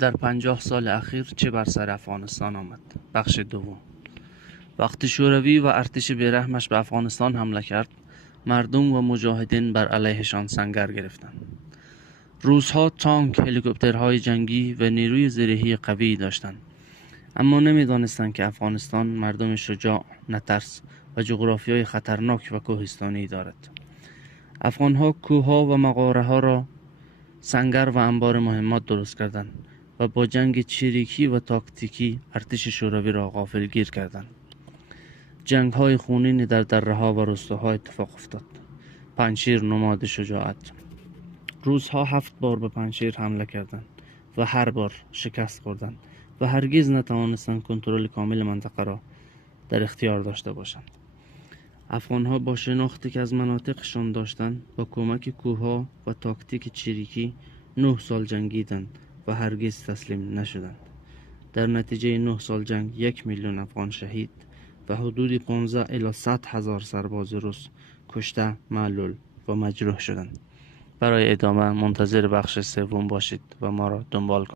در 50 سال اخیر چه بر سر افغانستان آمد؟ بخش دوم. وقتی شوروی و ارتش بیرحمش به افغانستان حمله کرد، مردم و مجاهدین بر علیهشان سنگر گرفتند. روس‌ها تانک، هلیکوپترهای جنگی و نیروی زرهی قوی داشتند، اما نمی‌دانستند که افغانستان مردم شجاع، نترس و جغرافیای خطرناک و کوهستانی دارد. افغان‌ها کوه‌ها و مغاره‌ها را سنگر و انبار مهمات درست کردند و با جنگ چریکی و تاکتیکی ارتش شوروی را غافلگیر کردند. جنگ‌های خونین در دره‌ها و روستاها اتفاق افتاد. پنجشیر نماد شجاعت. روس‌ها 7 بار به پنجشیر حمله کردند و هر بار شکست خوردند و هرگز نتوانستند کنترل کامل منطقه را در اختیار داشته باشند. افغان‌ها با شناختی که از مناطقشان داشتند، با کمک کوه‌ها و تاکتیک چریکی 9 سال جنگیدند و هرگز تسلیم نشدند. در نتیجه 9 سال جنگ 1 میلیون افغان شهید و حدود 15 الی 100 هزار سرباز روس کشته، معلول و مجروح شدند. برای ادامه منتظر بخش سوم باشید و ما را دنبال کنید.